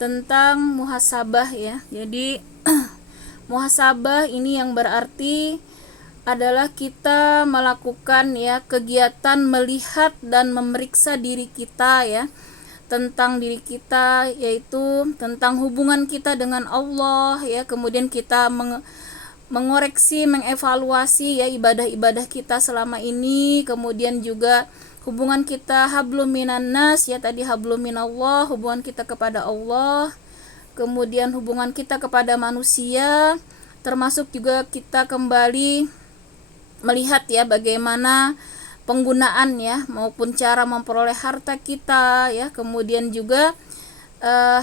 tentang muhasabah ya. Jadi muhasabah ini yang berarti adalah kita melakukan ya kegiatan melihat dan memeriksa diri kita ya, tentang diri kita, yaitu tentang hubungan kita dengan Allah ya. Kemudian kita mengoreksi, mengevaluasi ya ibadah-ibadah kita selama ini. Kemudian juga hubungan kita hablum minan nas ya, tadi hablum minallah, hubungan kita kepada Allah. Kemudian hubungan kita kepada manusia, termasuk juga kita kembali melihat ya bagaimana penggunaan ya maupun cara memperoleh harta kita ya. Kemudian juga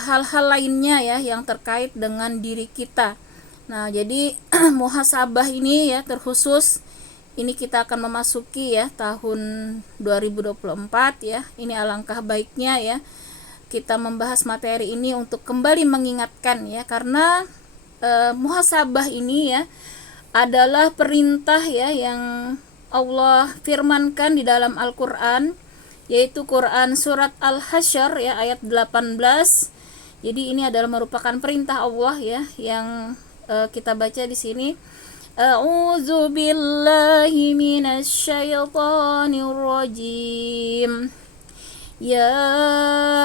hal-hal lainnya ya yang terkait dengan diri kita. Nah, jadi muhasabah ini ya terkhusus ini kita akan memasuki ya tahun 2024 ya. Ini alangkah baiknya ya kita membahas materi ini untuk kembali mengingatkan ya, karena muhasabah ini ya adalah perintah ya yang Allah firmankan di dalam Al-Qur'an, yaitu Quran surat Al-Hasyr ya ayat 18. Jadi ini adalah merupakan perintah Allah ya yang kita baca di sini. A'udzu billahi minasy syaithanir rajim. Ya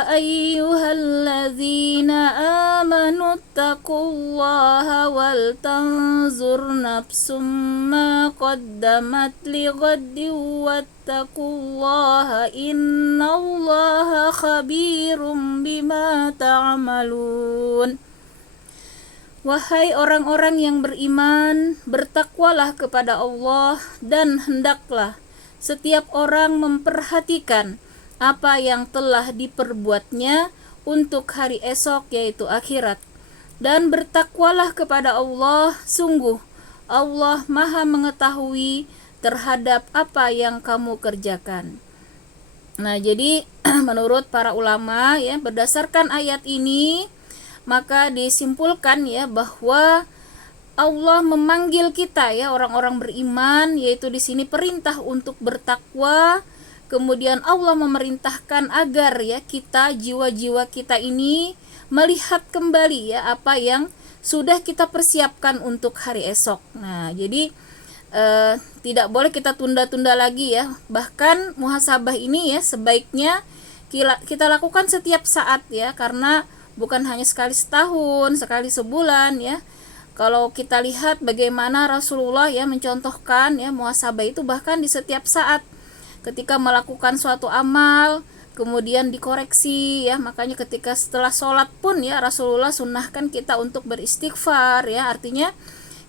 ayyuhalladzina amanu taqullaha wal tanzur nafsum ma qaddamat lighadin wattaqullaha innallaha khabirum bima ta'malun. Wahai orang-orang yang beriman, bertakwalah kepada Allah dan hendaklah setiap orang memperhatikan apa yang telah diperbuatnya untuk hari esok, yaitu akhirat. Dan bertakwalah kepada Allah, sungguh Allah Maha mengetahui terhadap apa yang kamu kerjakan. Nah, jadi menurut para ulama ya, berdasarkan ayat ini maka disimpulkan ya bahwa Allah memanggil kita ya orang-orang beriman, yaitu di sini perintah untuk bertakwa. Kemudian Allah memerintahkan agar ya kita, jiwa-jiwa kita ini melihat kembali ya apa yang sudah kita persiapkan untuk hari esok. Nah, jadi tidak boleh kita tunda-tunda lagi ya. Bahkan muhasabah ini ya sebaiknya kita lakukan setiap saat ya, karena bukan hanya sekali setahun, sekali sebulan ya. Kalau kita lihat bagaimana Rasulullah ya mencontohkan ya muhasabah itu bahkan di setiap saat. Ketika melakukan suatu amal kemudian dikoreksi ya, makanya ketika setelah sholat pun ya Rasulullah sunnahkan kita untuk beristighfar ya, artinya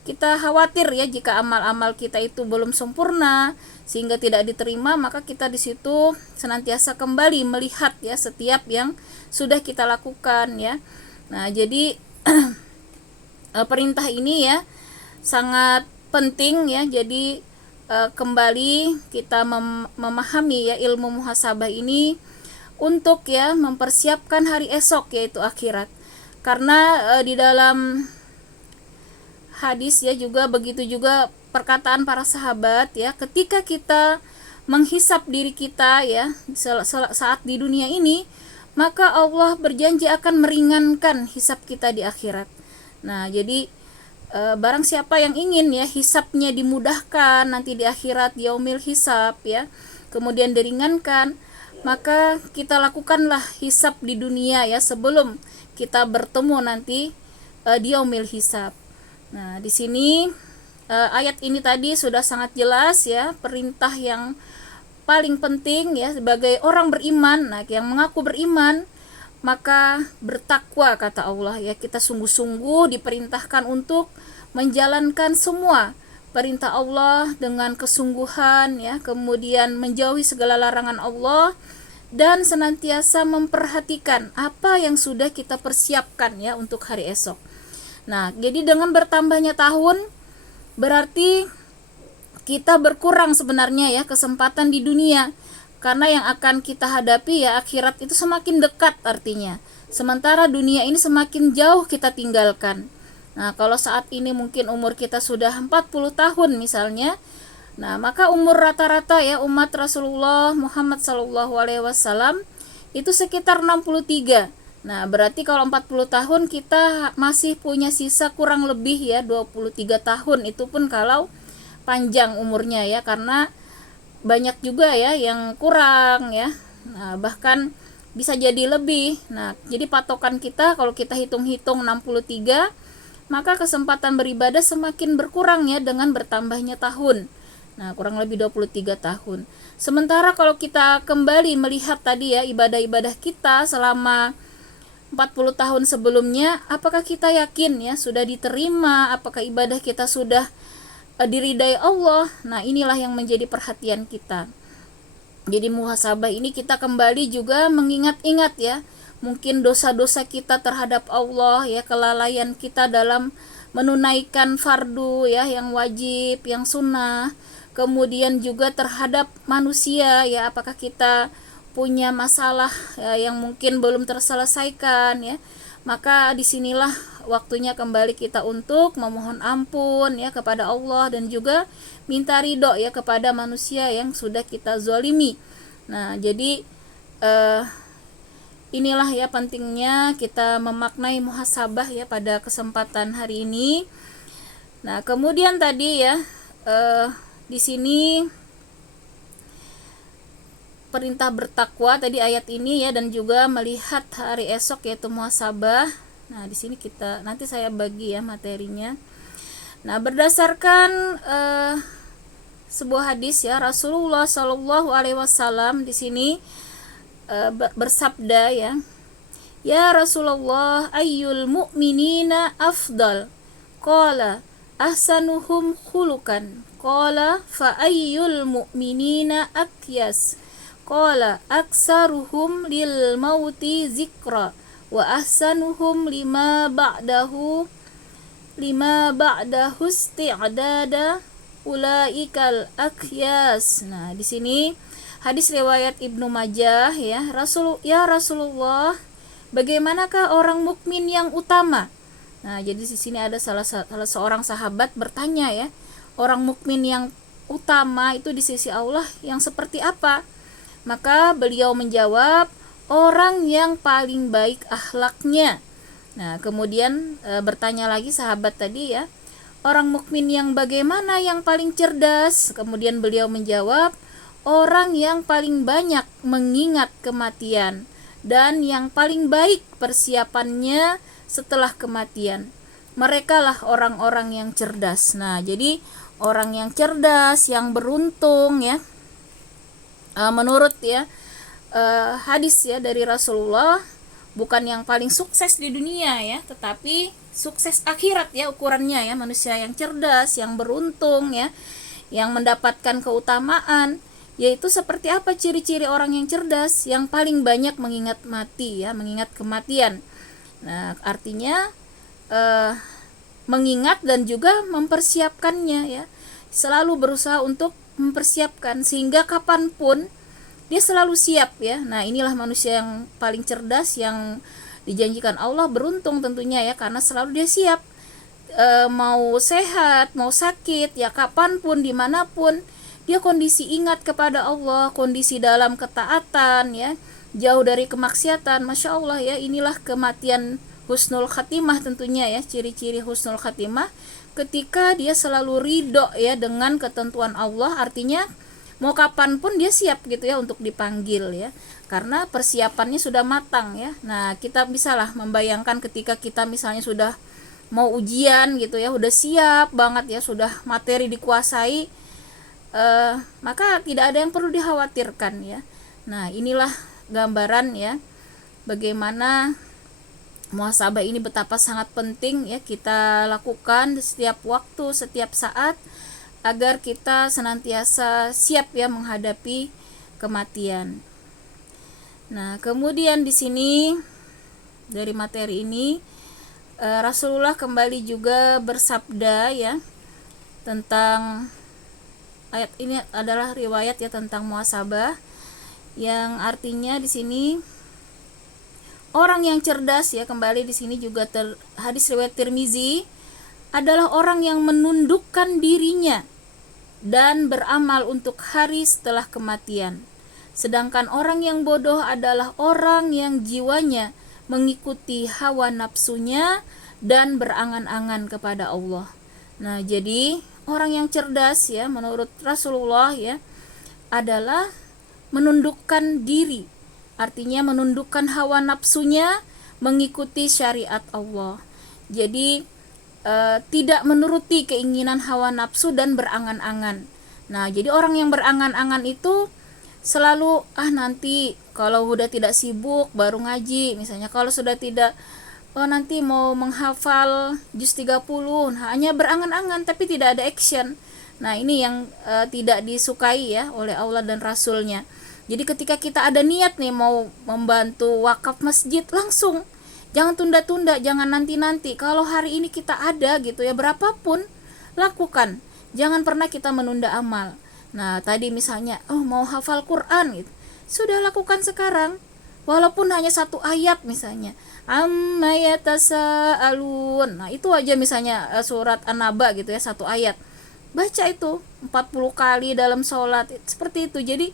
kita khawatir ya jika amal-amal kita itu belum sempurna sehingga tidak diterima, maka kita di situ senantiasa kembali melihat ya setiap yang sudah kita lakukan ya. Nah, jadi perintah ini ya sangat penting ya. Jadi kembali kita memahami ya ilmu muhasabah ini untuk ya mempersiapkan hari esok, yaitu akhirat. Karena di dalam hadis ya juga begitu juga perkataan para sahabat ya, ketika kita menghisap diri kita ya saat di dunia ini, maka Allah berjanji akan meringankan hisap kita di akhirat. Nah, jadi barang siapa yang ingin ya hisapnya dimudahkan nanti di akhirat, yaumil hisab ya, kemudian diringankan, maka kita lakukanlah hisap di dunia ya sebelum kita bertemu nanti di yaumil hisab. Nah, di sini ayat ini tadi sudah sangat jelas ya, perintah yang paling penting ya sebagai orang beriman. Nah, yang mengaku beriman maka bertakwa kata Allah ya, kita sungguh-sungguh diperintahkan untuk menjalankan semua perintah Allah dengan kesungguhan ya, kemudian menjauhi segala larangan Allah dan senantiasa memperhatikan apa yang sudah kita persiapkan ya untuk hari esok. Nah, jadi dengan bertambahnya tahun berarti kita berkurang sebenarnya ya kesempatan di dunia, karena yang akan kita hadapi ya akhirat itu semakin dekat artinya, sementara dunia ini semakin jauh kita tinggalkan. Nah, kalau saat ini mungkin umur kita sudah 40 tahun misalnya, nah maka umur rata-rata ya umat Rasulullah Muhammad SAW itu sekitar 63. Nah, berarti kalau 40 tahun kita masih punya sisa kurang lebih ya 23 tahun, itu pun kalau panjang umurnya ya, karena banyak juga ya yang kurang ya. Nah, bahkan bisa jadi lebih. Nah, jadi patokan kita kalau kita hitung-hitung 63, maka kesempatan beribadah semakin berkurang ya dengan bertambahnya tahun. Nah, kurang lebih 23 tahun. Sementara kalau kita kembali melihat tadi ya ibadah-ibadah kita selama 40 tahun sebelumnya, apakah kita yakin ya sudah diterima, apakah ibadah kita sudah diridai Allah. Nah, inilah yang menjadi perhatian kita. Jadi muhasabah ini kita kembali juga mengingat-ingat ya, mungkin dosa-dosa kita terhadap Allah ya, kelalaian kita dalam menunaikan fardu ya, yang wajib, yang sunnah. Kemudian juga terhadap manusia ya, apakah kita punya masalah ya, yang mungkin belum terselesaikan ya. Maka disinilah waktunya kembali kita untuk memohon ampun ya kepada Allah, dan juga minta ridho ya kepada manusia yang sudah kita zalimi. Nah, jadi inilah ya pentingnya kita memaknai muhasabah ya pada kesempatan hari ini. Nah, kemudian tadi ya di sini perintah bertakwa tadi ayat ini ya, dan juga melihat hari esok yaitu muhasabah. Nah, di sini kita nanti saya bagi ya materinya. Nah, berdasarkan sebuah hadis ya, Rasulullah Shallallahu Alaihi Wasallam di sini bersabda ya, ya Rasulullah, ayyul mu'minina afdal? Qala ahsanuhum khulukan. Qala fa ayyul mu'minina akyas? Qala aksaruhum lil mauti zikra wa ahsanuhum lima ba'dahu isti'dada ulaikal akyas. Nah, di sini hadis riwayat Ibnu Majah ya. Rasulullah, bagaimanakah orang mukmin yang utama? Nah, jadi di sini ada salah seorang sahabat bertanya ya, orang mukmin yang utama itu di sisi Allah yang seperti apa? Maka beliau menjawab, orang yang paling baik akhlaknya. Nah, kemudian bertanya lagi sahabat tadi ya, orang mukmin yang bagaimana yang paling cerdas? Kemudian beliau menjawab, orang yang paling banyak mengingat kematian dan yang paling baik persiapannya setelah kematian. Merekalah orang-orang yang cerdas. Nah, jadi orang yang cerdas, yang beruntung ya, menurut ya hadis ya dari Rasulullah, bukan yang paling sukses di dunia ya, tetapi sukses akhirat ya ukurannya ya, manusia yang cerdas, yang beruntung ya, yang mendapatkan keutamaan. Yaitu seperti apa ciri-ciri orang yang cerdas? Yang paling banyak mengingat mati ya, mengingat kematian. Nah, artinya mengingat dan juga mempersiapkannya ya, selalu berusaha untuk mempersiapkan sehingga kapanpun dia selalu siap ya. Nah, inilah manusia yang paling cerdas, yang dijanjikan Allah beruntung tentunya ya, karena selalu dia siap, mau sehat, mau sakit ya, kapanpun, dimanapun dia kondisi ingat kepada Allah, kondisi dalam ketaatan ya, jauh dari kemaksiatan. Masya Allah ya, inilah kematian husnul khatimah tentunya ya, ciri-ciri husnul khatimah ketika dia selalu ridho ya dengan ketentuan Allah. Artinya mau kapanpun dia siap gitu ya untuk dipanggil ya, karena persiapannya sudah matang ya. Nah, kita bisalah membayangkan ketika kita misalnya sudah mau ujian gitu ya, udah siap banget ya, sudah materi dikuasai, maka tidak ada yang perlu dikhawatirkan ya. Nah, inilah gambaran ya bagaimana muhasabah ini betapa sangat penting ya kita lakukan setiap waktu, setiap saat, agar kita senantiasa siap ya menghadapi kematian. Nah, kemudian di sini dari materi ini Rasulullah kembali juga bersabda ya tentang ayat ini, adalah riwayat ya tentang muhasabah, yang artinya di sini orang yang cerdas ya, kembali di sini juga hadis riwayat Tirmizi, adalah orang yang menundukkan dirinya dan beramal untuk hari setelah kematian. Sedangkan orang yang bodoh adalah orang yang jiwanya mengikuti hawa nafsunya dan berangan-angan kepada Allah. Nah, jadi orang yang cerdas ya menurut Rasulullah ya adalah menundukkan diri. Artinya menundukkan hawa nafsunya, mengikuti syariat Allah. Jadi tidak menuruti keinginan hawa nafsu dan berangan-angan. Nah, jadi orang yang berangan-angan itu selalu nanti kalau udah tidak sibuk baru ngaji, misalnya kalau sudah tidak nanti mau menghafal juz 30, hanya berangan-angan tapi tidak ada action. Nah, ini yang tidak disukai ya oleh Allah dan Rasulnya. Jadi ketika kita ada niat nih mau membantu wakaf masjid, langsung, jangan tunda-tunda, jangan nanti-nanti. Kalau hari ini kita ada gitu ya, berapapun lakukan, jangan pernah kita menunda amal. Nah, tadi misalnya mau hafal Quran gitu, sudah lakukan sekarang, walaupun hanya satu ayat misalnya, amma yatasaalun. Nah, itu aja misalnya surat An-Naba gitu ya, satu ayat, baca itu 40 kali dalam sholat, seperti itu. Jadi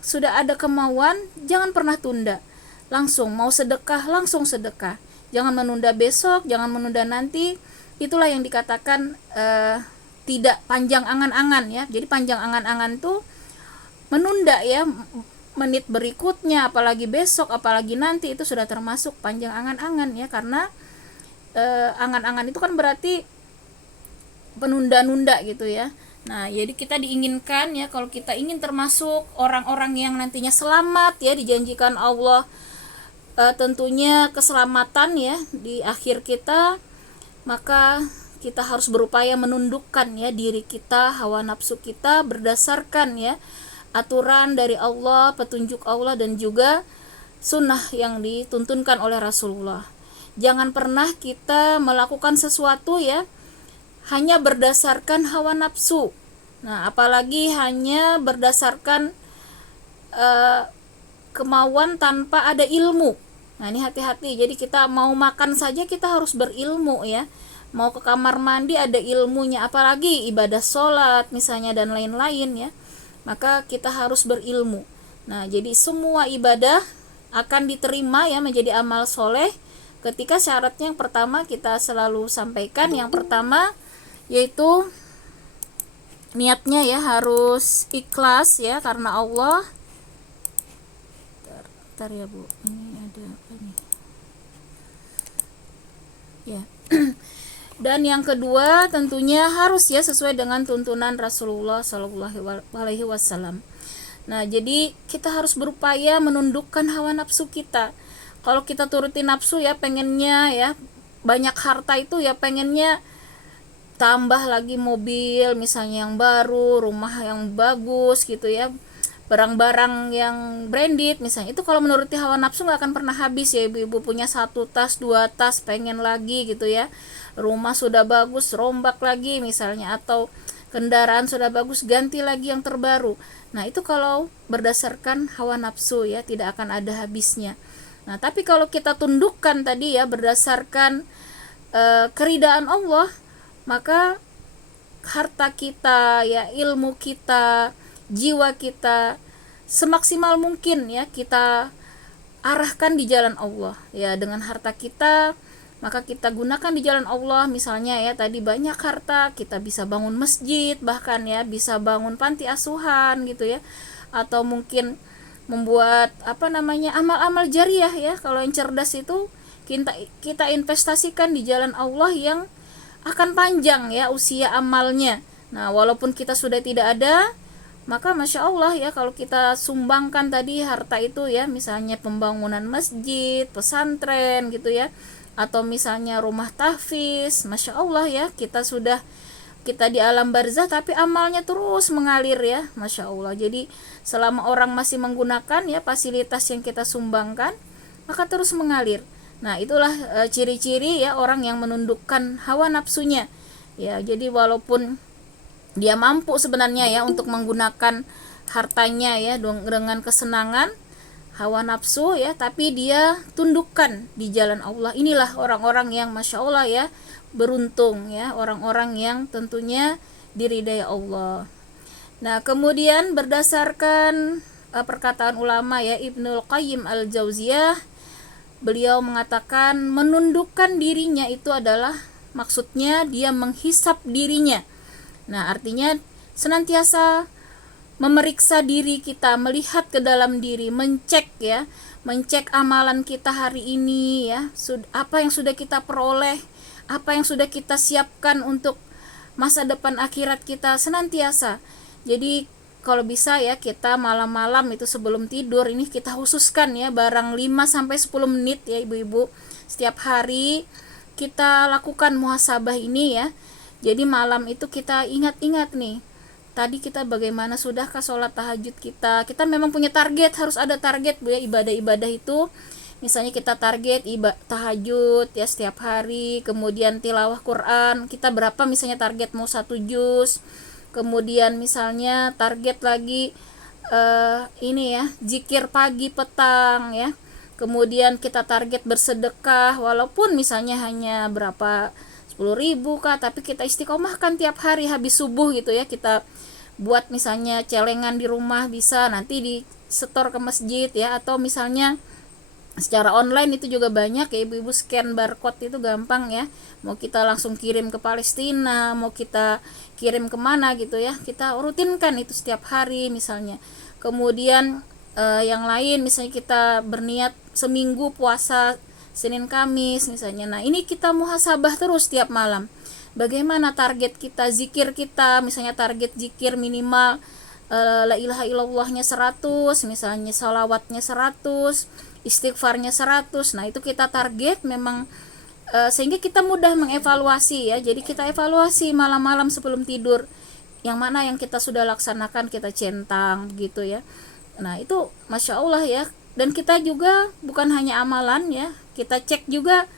sudah ada kemauan, jangan pernah tunda, langsung mau sedekah, langsung sedekah, jangan menunda besok, jangan menunda nanti. Itulah yang dikatakan tidak panjang angan-angan ya. Jadi panjang angan-angan tuh menunda ya, menit berikutnya, apalagi besok, apalagi nanti, itu sudah termasuk panjang angan-angan ya, karena angan-angan itu kan berarti penunda-nunda gitu ya. Nah, jadi kita diinginkan ya, kalau kita ingin termasuk orang-orang yang nantinya selamat ya, dijanjikan Allah tentunya keselamatan ya di akhir kita, maka kita harus berupaya menundukkan ya diri kita, hawa nafsu kita, berdasarkan ya aturan dari Allah, petunjuk Allah, dan juga sunnah yang dituntunkan oleh Rasulullah. Jangan pernah kita melakukan sesuatu ya hanya berdasarkan hawa nafsu. Nah, apalagi hanya berdasarkan kemauan tanpa ada ilmu. Nah, ini hati-hati. Jadi kita mau makan saja kita harus berilmu ya. Mau ke kamar mandi ada ilmunya, apalagi ibadah sholat misalnya dan lain-lain ya. Maka kita harus berilmu. Nah, jadi semua ibadah akan diterima ya menjadi amal soleh ketika syaratnya yang pertama kita selalu sampaikan. Yang pertama yaitu niatnya ya harus ikhlas ya karena Allah. Bentar ya Bu, ini ada apa nih ya. Dan yang kedua tentunya harus ya sesuai dengan tuntunan Rasulullah SAW. Nah, jadi kita harus berupaya menundukkan hawa nafsu kita. Kalau kita turutin nafsu ya pengennya ya banyak harta, itu ya pengennya tambah lagi mobil misalnya yang baru, rumah yang bagus gitu ya, barang-barang yang branded misalnya. Itu kalau menuruti hawa nafsu nggak akan pernah habis ya. Ibu-ibu punya 1 tas 2 tas pengen lagi gitu ya. Rumah sudah bagus rombak lagi misalnya, atau kendaraan sudah bagus ganti lagi yang terbaru. Nah, itu kalau berdasarkan hawa nafsu ya tidak akan ada habisnya. Nah, tapi kalau kita tundukkan tadi ya berdasarkan keridaan Allah, maka harta kita ya, ilmu kita, jiwa kita semaksimal mungkin ya kita arahkan di jalan Allah ya. Dengan harta kita maka kita gunakan di jalan Allah. Misalnya ya tadi banyak harta, kita bisa bangun masjid, bahkan ya bisa bangun panti asuhan gitu ya, atau mungkin membuat amal-amal jariah ya. Kalau yang cerdas itu kita investasikan di jalan Allah yang akan panjang ya usia amalnya. Nah, walaupun kita sudah tidak ada, maka Masya Allah ya kalau kita sumbangkan tadi harta itu ya, misalnya pembangunan masjid, pesantren gitu ya, atau misalnya rumah tahfiz, Masya Allah ya kita di alam barzah tapi amalnya terus mengalir ya, Masya Allah. Jadi selama orang masih menggunakan ya fasilitas yang kita sumbangkan, maka terus mengalir. Nah, itulah ciri-ciri ya orang yang menundukkan hawa nafsunya ya. Jadi walaupun dia mampu sebenarnya ya untuk menggunakan hartanya ya dengan kesenangan hawa nafsu ya, tapi dia tundukkan di jalan Allah. Inilah orang-orang yang Masya Allah ya beruntung ya, orang-orang yang tentunya diridai Allah. Nah, kemudian berdasarkan perkataan ulama ya, Ibnul Qayyim al-Jauziyah beliau mengatakan menundukkan dirinya itu adalah maksudnya dia menghisap dirinya. Nah, artinya senantiasa memeriksa diri kita, melihat ke dalam diri, mencek amalan kita hari ini ya, apa yang sudah kita peroleh, apa yang sudah kita siapkan untuk masa depan akhirat kita senantiasa. Jadi kalau bisa ya kita malam-malam itu sebelum tidur ini kita khususkan ya barang 5-10 menit ya ibu-ibu setiap hari kita lakukan muhasabah ini ya. Jadi malam itu kita ingat-ingat nih, tadi kita bagaimana, sudahkah sholat tahajud kita. Kita memang punya target, harus ada target Bu ya, ibadah-ibadah itu. Misalnya kita target tahajud ya setiap hari, kemudian tilawah Quran, kita berapa misalnya target mau 1 juz. Kemudian misalnya target lagi ini ya, zikir pagi petang ya. Kemudian kita target bersedekah walaupun misalnya hanya berapa 10.000 kah, tapi kita istiqomahkan tiap hari habis subuh gitu ya. Kita buat misalnya celengan di rumah, bisa nanti di setor ke masjid ya, atau misalnya secara online itu juga banyak ya ibu-ibu, scan barcode itu gampang ya, mau kita langsung kirim ke Palestina, mau kita kirim kemana gitu ya, kita rutinkan itu setiap hari misalnya. Kemudian yang lain misalnya kita berniat seminggu puasa Senin Kamis misalnya. Nah ini kita muhasabah terus tiap malam, bagaimana target kita, zikir kita misalnya, target zikir minimal la ilaha illallahnya 100 misalnya, salawatnya 100, istighfarnya 100. Nah itu kita target memang sehingga kita mudah mengevaluasi ya. Jadi kita evaluasi malam-malam sebelum tidur, yang mana yang kita sudah laksanakan kita centang gitu ya. Nah itu Masya Allah ya. Dan kita juga bukan hanya amalan ya, kita cek juga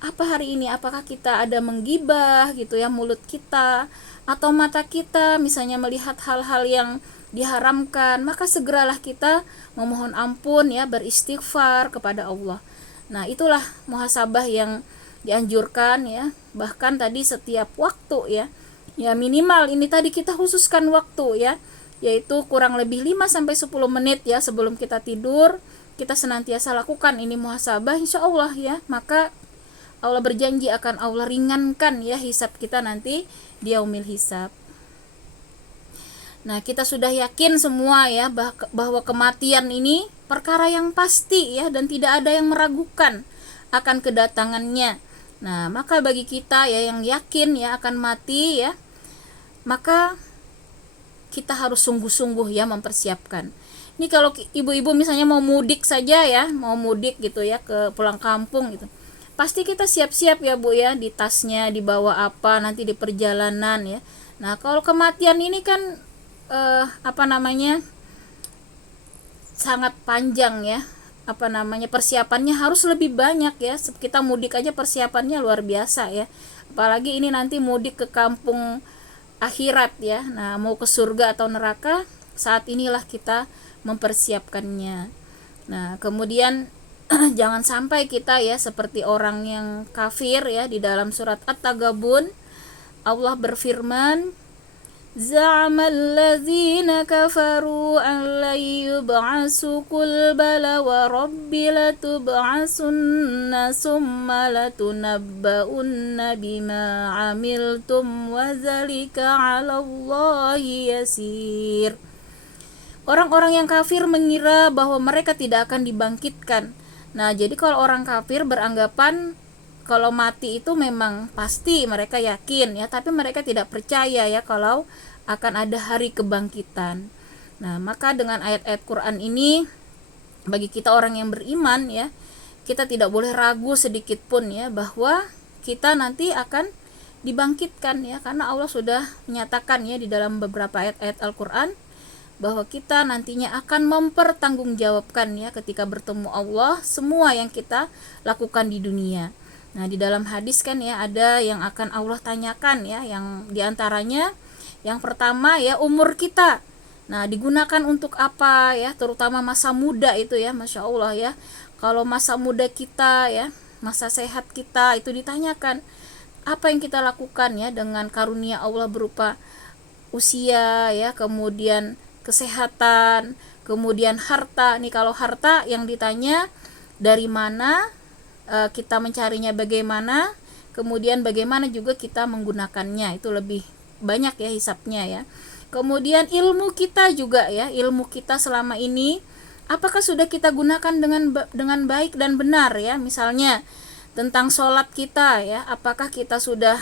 apa hari ini, apakah kita ada menggibah gitu ya, mulut kita atau mata kita misalnya melihat hal-hal yang diharamkan, maka segeralah kita memohon ampun ya, beristighfar kepada Allah. Nah itulah muhasabah yang dianjurkan ya, bahkan tadi setiap waktu ya, ya minimal ini tadi kita khususkan waktu ya, yaitu kurang lebih 5-10 menit ya sebelum kita tidur, kita senantiasa lakukan ini muhasabah, insya Allah ya, maka Allah berjanji akan Allah ringankan ya hisab kita nanti di yaumil hisab. Nah kita sudah yakin semua ya bahwa kematian ini perkara yang pasti ya, dan tidak ada yang meragukan akan kedatangannya. Nah maka bagi kita ya yang yakin ya akan mati ya, maka kita harus sungguh-sungguh ya mempersiapkan. Ini kalau ibu-ibu misalnya mau mudik saja ya, mau mudik gitu ya ke pulang kampung gitu, pasti kita siap-siap ya Bu ya, di tasnya dibawa apa nanti di perjalanan ya. Nah kalau kematian ini kan sangat panjang ya, persiapannya harus lebih banyak ya. Kita mudik aja persiapannya luar biasa ya, apalagi ini nanti mudik ke kampung akhirat ya. Nah mau ke surga atau neraka, saat inilah kita mempersiapkannya. Nah kemudian jangan sampai kita ya seperti orang yang kafir ya. Di dalam surat At-Taghabun Allah berfirman, za'amal ladzina kafaru an la yub'asu qul bala wa rabbi latub'asunna summa latunabba'unna bima 'amiltum wa dzalika 'alallahi yasir. Orang-orang yang kafir mengira bahwa mereka tidak akan dibangkitkan. Nah, jadi kalau orang kafir beranggapan kalau mati itu memang pasti, mereka yakin ya, tapi mereka tidak percaya ya kalau akan ada hari kebangkitan. Nah, maka dengan ayat-ayat Quran ini bagi kita orang yang beriman ya, kita tidak boleh ragu sedikit pun ya bahwa kita nanti akan dibangkitkan ya, karena Allah sudah menyatakan ya di dalam beberapa ayat-ayat Al-Quran bahwa kita nantinya akan mempertanggungjawabkan ya ketika bertemu Allah semua yang kita lakukan di dunia. Nah di dalam hadis kan ya ada yang akan Allah tanyakan ya, yang diantaranya yang pertama ya umur kita. Nah digunakan untuk apa ya, terutama masa muda itu ya, Masya Allah ya. Kalau masa muda kita ya, masa sehat kita itu ditanyakan apa yang kita lakukan ya dengan karunia Allah berupa usia ya, kemudian kesehatan, kemudian harta. Nih kalau harta yang ditanya dari mana kita mencarinya bagaimana, kemudian bagaimana juga kita menggunakannya, itu lebih banyak ya hisapnya ya. Kemudian ilmu kita juga ya, ilmu kita selama ini apakah sudah kita gunakan dengan baik dan benar ya. Misalnya tentang sholat kita ya, apakah kita sudah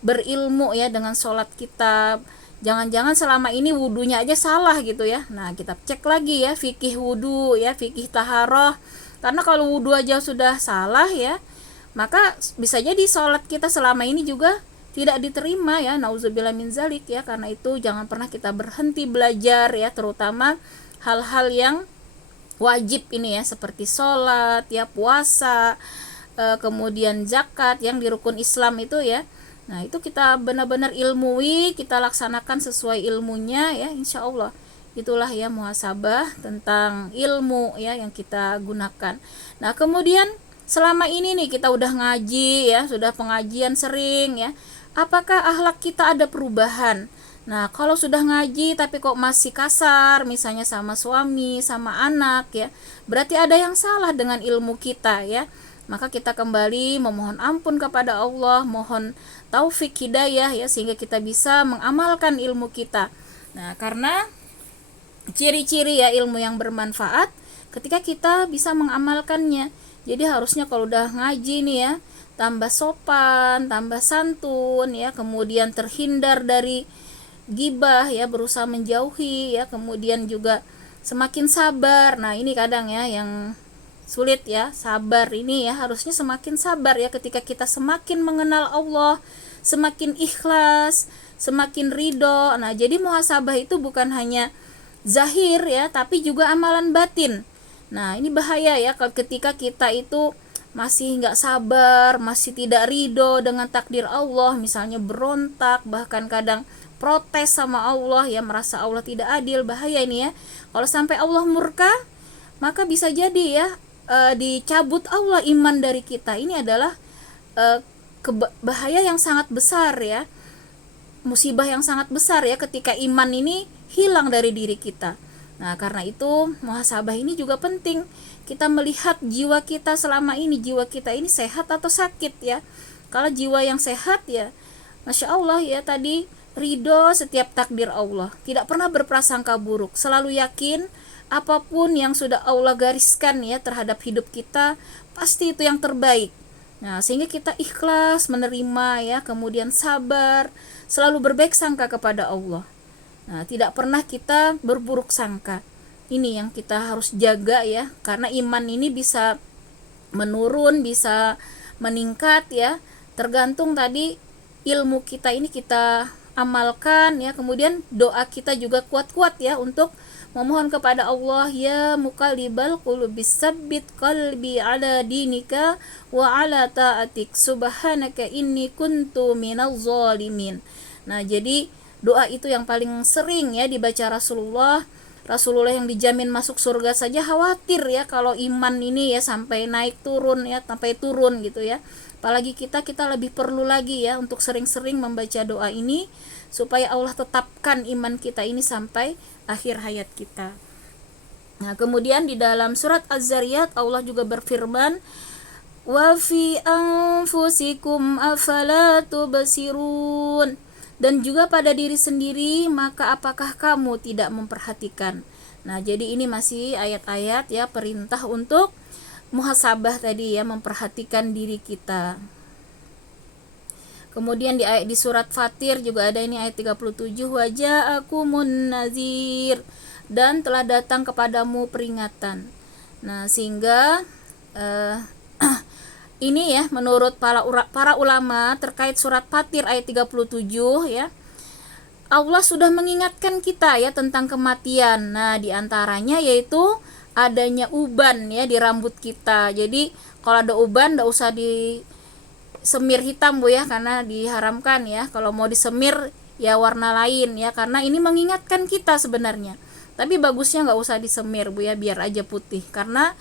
berilmu ya dengan sholat kita. Jangan-jangan selama ini wudunya aja salah gitu ya. Nah, kita cek lagi ya fikih wudu ya, fikih taharah. Karena kalau wudu aja sudah salah ya, maka bisa jadi sholat kita selama ini juga tidak diterima ya. Nauzubillah min zalik ya. Karena itu jangan pernah kita berhenti belajar ya, terutama hal-hal yang wajib ini ya, seperti sholat ya, puasa, kemudian zakat yang di rukun Islam itu ya. Nah, itu kita benar-benar ilmui, kita laksanakan sesuai ilmunya ya, insya Allah. Itulah ya muhasabah tentang ilmu ya yang kita gunakan. Nah, kemudian selama ini nih kita udah ngaji ya, sudah pengajian sering ya. Apakah akhlak kita ada perubahan? Nah, kalau sudah ngaji tapi kok masih kasar, misalnya sama suami, sama anak ya, berarti ada yang salah dengan ilmu kita ya. Maka kita kembali memohon ampun kepada Allah, mohon taufik hidayah ya, sehingga kita bisa mengamalkan ilmu kita. Nah, karena ciri-ciri ya ilmu yang bermanfaat ketika kita bisa mengamalkannya. Jadi harusnya kalau udah ngaji nih ya, tambah sopan, tambah santun ya, kemudian terhindar dari gibah ya, berusaha menjauhi ya, kemudian juga semakin sabar. Nah, ini kadang ya yang sulit ya, sabar ini ya, harusnya semakin sabar ya ketika kita semakin mengenal Allah, semakin ikhlas, semakin ridho. Nah, jadi muhasabah itu bukan hanya zahir ya, tapi juga amalan batin. Nah, ini bahaya ya kalau ketika kita itu masih nggak sabar, masih tidak ridho dengan takdir Allah, misalnya berontak, bahkan kadang protes sama Allah ya, merasa Allah tidak adil. Bahaya ini ya, kalau sampai Allah murka, maka bisa jadi ya dicabut Allah iman dari kita. Ini adalah bahaya yang sangat besar ya, musibah yang sangat besar ya ketika iman ini hilang dari diri kita. Nah, karena itu muhasabah ini juga penting. Kita melihat jiwa kita selama ini, jiwa kita ini sehat atau sakit ya. Kalau jiwa yang sehat ya, Masya Allah ya, tadi ridho setiap takdir Allah, tidak pernah berprasangka buruk, selalu yakin apapun yang sudah Allah gariskan ya terhadap hidup kita, pasti itu yang terbaik. Nah, sehingga kita ikhlas menerima ya, kemudian sabar, selalu berbaik sangka kepada Allah. Nah, tidak pernah kita berburuk sangka. Ini yang kita harus jaga ya, karena iman ini bisa menurun, bisa meningkat ya, tergantung tadi ilmu kita ini kita amalkan ya, kemudian doa kita juga kuat-kuat ya untuk memohon kepada Allah, ya muqallibal qulubis sabbit qalbi ala dinika wa ala ta'atik subhanaka inni kuntu minaz zalimin. Nah, jadi doa itu yang paling sering ya dibaca Rasulullah yang dijamin masuk surga saja khawatir ya kalau iman ini ya sampai naik turun ya, sampai turun gitu ya. Apalagi kita lebih perlu lagi ya untuk sering-sering membaca doa ini supaya Allah tetapkan iman kita ini sampai akhir hayat kita. Nah, kemudian di dalam surat Az-Zariyat Allah juga berfirman, wa fi anfusikum afala tubsirun, dan juga pada diri sendiri maka apakah kamu tidak memperhatikan. Nah, jadi ini masih ayat-ayat ya perintah untuk muhasabah tadi ya, memperhatikan diri kita. Kemudian di surat Fatir juga ada ini ayat 37, waja'akumun nazir, dan telah datang kepadamu peringatan. Nah, sehingga ini ya menurut para ulama terkait surat Fatir ayat 37 ya, Allah sudah mengingatkan kita ya tentang kematian. Nah, diantaranya yaitu adanya uban ya di rambut kita. Jadi kalau ada uban enggak usah disemir hitam Bu ya, karena diharamkan ya. Kalau mau disemir ya warna lain ya, karena ini mengingatkan kita sebenarnya. Tapi bagusnya enggak usah disemir Bu ya, biar aja putih, karena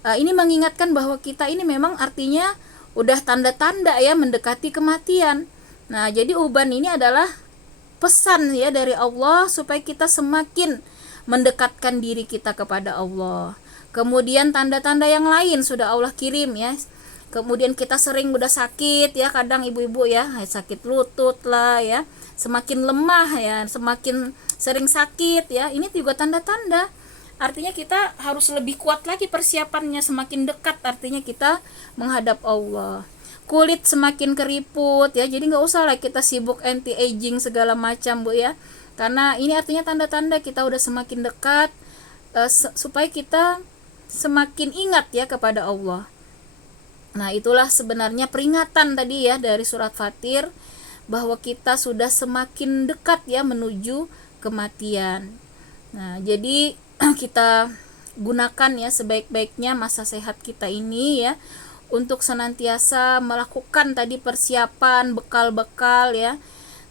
ini mengingatkan bahwa kita ini memang artinya udah tanda-tanda ya mendekati kematian. Nah, jadi uban ini adalah pesan ya dari Allah supaya kita semakin mendekatkan diri kita kepada Allah. Kemudian tanda-tanda yang lain sudah Allah kirim ya. Kemudian kita sering udah sakit ya, kadang ibu-ibu ya sakit lutut lah ya, semakin lemah ya, semakin sering sakit ya, ini juga tanda-tanda. Artinya kita harus lebih kuat lagi persiapannya, semakin dekat artinya kita menghadap Allah. Kulit semakin keriput ya, jadi nggak usah lah kita sibuk anti aging segala macam Bu ya, karena ini artinya tanda-tanda kita udah semakin dekat, supaya kita semakin ingat ya kepada Allah. Nah, itulah sebenarnya peringatan tadi ya dari surat Fatir, bahwa kita sudah semakin dekat ya menuju kematian. Nah, jadi kita gunakan ya sebaik-baiknya masa sehat kita ini ya, untuk senantiasa melakukan tadi persiapan, bekal-bekal ya.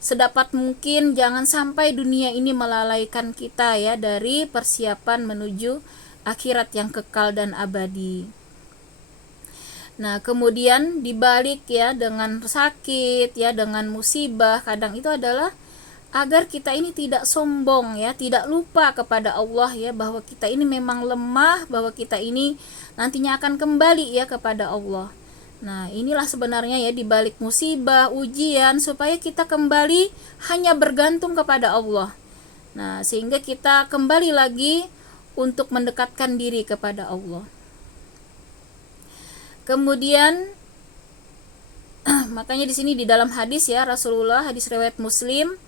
Sedapat mungkin jangan sampai dunia ini melalaikan kita ya dari persiapan menuju akhirat yang kekal dan abadi. Nah, kemudian dibalik ya dengan sakit ya, dengan musibah, kadang itu adalah agar kita ini tidak sombong ya, tidak lupa kepada Allah ya, bahwa kita ini memang lemah, bahwa kita ini nantinya akan kembali ya kepada Allah. Nah, inilah sebenarnya ya dibalik musibah, ujian, supaya kita kembali hanya bergantung kepada Allah. Nah, sehingga kita kembali lagi untuk mendekatkan diri kepada Allah. Kemudian makanya di sini di dalam hadis ya Rasulullah, hadis riwayat Muslim,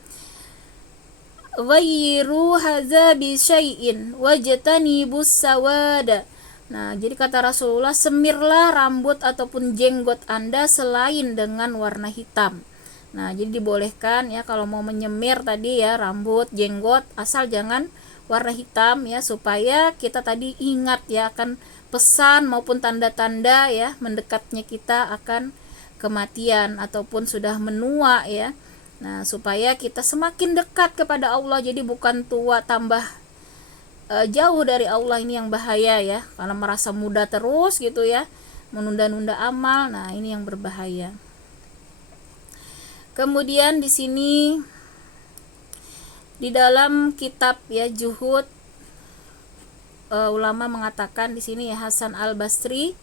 "Ghayyiru hadza bi syai'in wajtanibus sawada." Nah, jadi kata Rasulullah, semirlah rambut ataupun jenggot Anda selain dengan warna hitam. Nah, jadi dibolehkan ya kalau mau menyemir tadi ya rambut, jenggot, asal jangan warna hitam ya, supaya kita tadi ingat ya akan pesan maupun tanda-tanda ya mendekatnya kita akan kematian ataupun sudah menua ya. Nah, supaya kita semakin dekat kepada Allah, jadi bukan tua tambah jauh dari Allah, ini yang bahaya ya, karena merasa muda terus gitu ya, menunda-nunda amal. Nah, ini yang berbahaya. Kemudian di sini di dalam kitab ya Juhud, ulama mengatakan di sini ya, Hasan Al-Basri,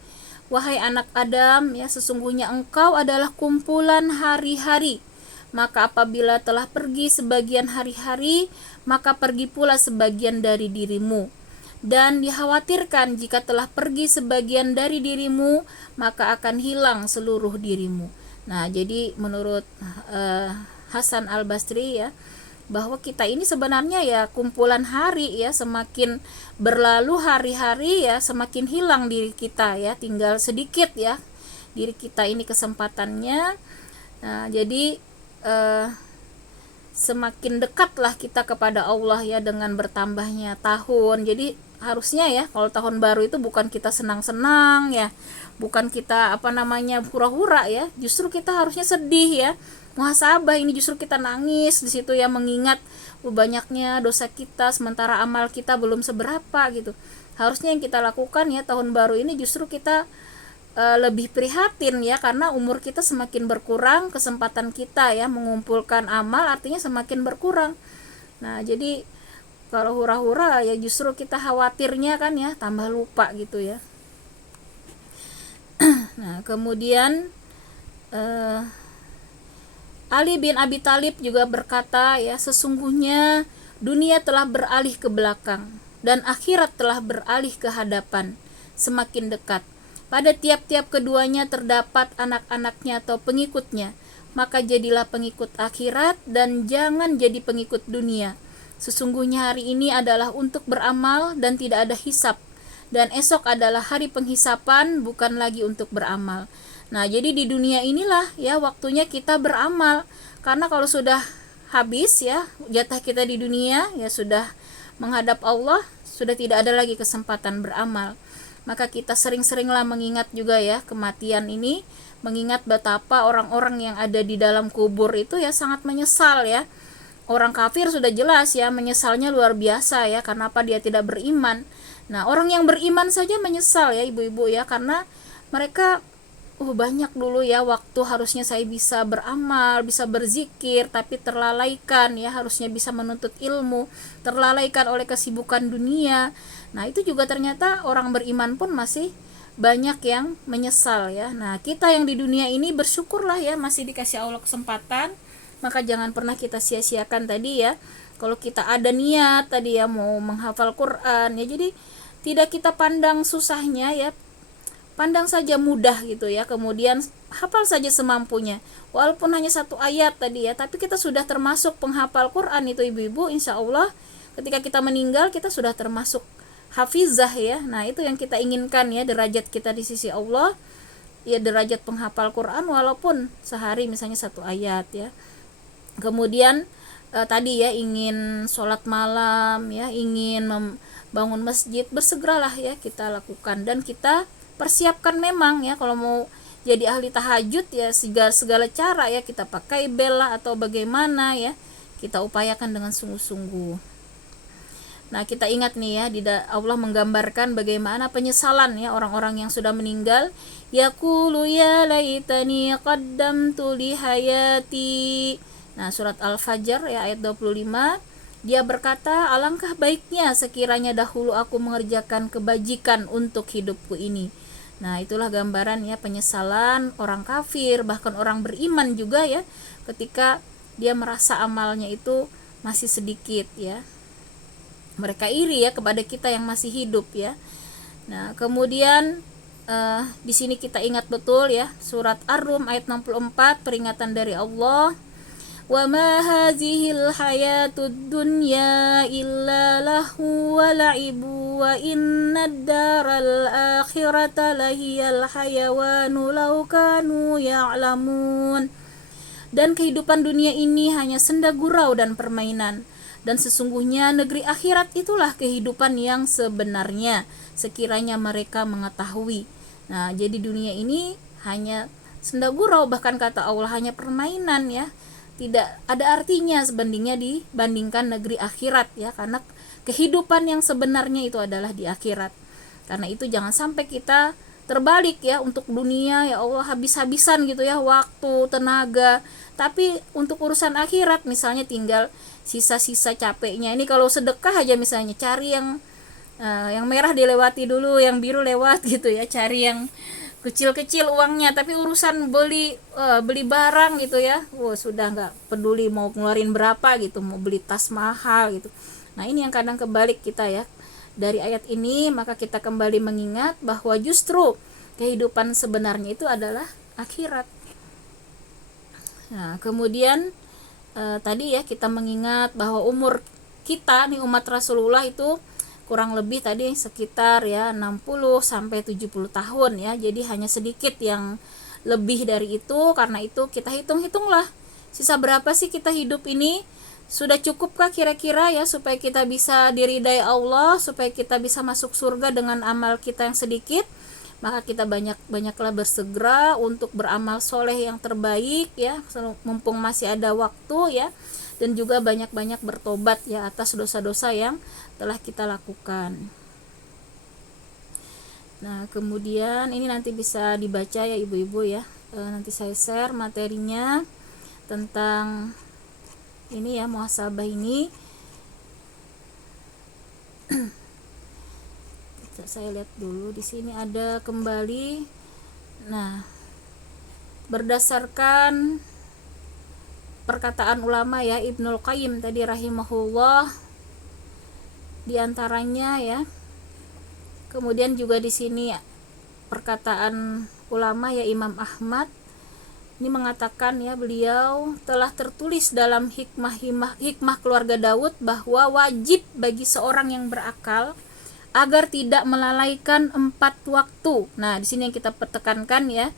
"Wahai anak Adam ya, sesungguhnya engkau adalah kumpulan hari-hari, maka apabila telah pergi sebagian hari-hari, maka pergi pula sebagian dari dirimu, dan dikhawatirkan jika telah pergi sebagian dari dirimu, maka akan hilang seluruh dirimu." Nah, jadi menurut Hasan Al-Basri ya, bahwa kita ini sebenarnya ya kumpulan hari ya, semakin berlalu hari-hari ya semakin hilang diri kita ya, tinggal sedikit ya diri kita ini kesempatannya. Nah, jadi semakin dekatlah kita kepada Allah ya dengan bertambahnya tahun. Jadi harusnya ya kalau tahun baru itu bukan kita senang-senang ya, bukan kita hura-hura ya, justru kita harusnya sedih ya, muhasabah, ini justru kita nangis di situ ya, mengingat banyaknya dosa kita sementara amal kita belum seberapa gitu. Harusnya yang kita lakukan ya tahun baru ini justru kita lebih prihatin ya, karena umur kita semakin berkurang, kesempatan kita ya mengumpulkan amal artinya semakin berkurang. Nah, jadi kalau hura-hura ya justru kita khawatirnya kan ya tambah lupa gitu ya. Nah, kemudian Ali bin Abi Thalib juga berkata ya, sesungguhnya dunia telah beralih ke belakang dan akhirat telah beralih ke hadapan, semakin dekat. Pada tiap-tiap keduanya terdapat anak-anaknya atau pengikutnya, maka jadilah pengikut akhirat dan jangan jadi pengikut dunia. Sesungguhnya hari ini adalah untuk beramal dan tidak ada hisab, dan esok adalah hari penghisapan, bukan lagi untuk beramal. Nah, jadi di dunia inilah ya waktunya kita beramal, karena kalau sudah habis ya jatah kita di dunia ya, sudah menghadap Allah, sudah tidak ada lagi kesempatan beramal. Maka kita sering-seringlah mengingat juga ya kematian ini, mengingat betapa orang-orang yang ada di dalam kubur itu ya sangat menyesal ya. Orang kafir sudah jelas ya menyesalnya luar biasa ya, karena apa? Dia tidak beriman. Nah, orang yang beriman saja menyesal ya ibu-ibu ya, karena mereka banyak dulu ya waktu harusnya saya bisa beramal, bisa berzikir, tapi terlalaikan ya, harusnya bisa menuntut ilmu, terlalaikan oleh kesibukan dunia. Nah, itu juga ternyata orang beriman pun masih banyak yang menyesal ya. Nah, kita yang di dunia ini bersyukurlah ya masih dikasih Allah kesempatan, maka jangan pernah kita sia-siakan tadi ya. Kalau kita ada niat tadi ya mau menghafal Quran ya, jadi tidak kita pandang susahnya ya, pandang saja mudah gitu ya, kemudian hafal saja semampunya walaupun hanya satu ayat tadi ya, tapi kita sudah termasuk penghafal Quran itu ibu-ibu. Insya Allah ketika kita meninggal kita sudah termasuk hafizah ya. Nah itu yang kita inginkan ya, derajat kita di sisi Allah ya, derajat penghafal Quran walaupun sehari misalnya satu ayat ya. Kemudian tadi ya ingin sholat malam ya, ingin membangun masjid, bersegeralah ya kita lakukan, dan kita persiapkan memang ya kalau mau jadi ahli tahajud ya, segala cara ya kita pakai bel lah atau bagaimana ya, kita upayakan dengan sungguh-sungguh. Nah kita ingat nih ya, Allah menggambarkan bagaimana penyesalan ya orang-orang yang sudah meninggal. Yaqulu ya laitani qaddamtu li hayati. Nah surat Al-Fajr ya ayat 25, dia berkata, alangkah baiknya sekiranya dahulu aku mengerjakan kebajikan untuk hidupku ini. Nah itulah gambaran ya penyesalan orang kafir, bahkan orang beriman juga ya, ketika dia merasa amalnya itu masih sedikit ya, mereka iri ya kepada kita yang masih hidup ya. Nah kemudian di sini kita ingat betul ya surat Ar-Rum ayat 64, peringatan dari Allah, wa ma hazihil hayatud dunya illa lahu wa la'ibu wa innad daral akhirata lahiyal hayawanu law kanu ya'lamun. Dan kehidupan dunia ini hanya senda gurau dan permainan, dan sesungguhnya negeri akhirat itulah kehidupan yang sebenarnya sekiranya mereka mengetahui. Nah jadi dunia ini hanya senda gurau, bahkan kata Allah hanya permainan ya, tidak ada artinya sebandingnya dibandingkan negeri akhirat ya, karena kehidupan yang sebenarnya itu adalah di akhirat. Karena itu jangan sampai kita terbalik ya, untuk dunia ya Allah habis-habisan gitu ya waktu, tenaga, tapi untuk urusan akhirat misalnya tinggal sisa-sisa capeknya. Ini kalau sedekah aja misalnya cari yang merah dilewati dulu, yang biru lewat gitu ya, cari yang kecil-kecil uangnya, tapi urusan beli barang gitu ya, sudah nggak peduli mau ngeluarin berapa gitu, mau beli tas mahal gitu. Nah ini yang kadang kebalik kita ya. Dari ayat ini maka kita kembali mengingat bahwa justru kehidupan sebenarnya itu adalah akhirat. Nah kemudian tadi ya kita mengingat bahwa umur kita nih umat Rasulullah itu kurang lebih tadi sekitar ya 60 sampai 70 tahun ya. Jadi hanya sedikit yang lebih dari itu. Karena itu kita hitung-hitunglah sisa berapa sih kita hidup ini. Sudah cukupkah kira-kira ya supaya kita bisa diridai Allah, supaya kita bisa masuk surga dengan amal kita yang sedikit? Maka kita banyaklah bersegera untuk beramal soleh yang terbaik ya, mumpung masih ada waktu ya, dan juga banyak-banyak bertobat ya atas dosa-dosa yang telah kita lakukan. Nah kemudian ini nanti bisa dibaca ya ibu-ibu ya, nanti saya share materinya tentang ini ya, muhasabah ini. Saya lihat dulu di sini ada kembali. Nah berdasarkan perkataan ulama ya, Ibnul Qayyim tadi rahimahullah diantaranya ya. Kemudian juga di sini perkataan ulama ya, Imam Ahmad ini mengatakan ya, beliau telah tertulis dalam hikmah keluarga Daud bahwa wajib bagi seorang yang berakal agar tidak melalaikan 4 waktu. Nah di sini yang kita tekankan ya,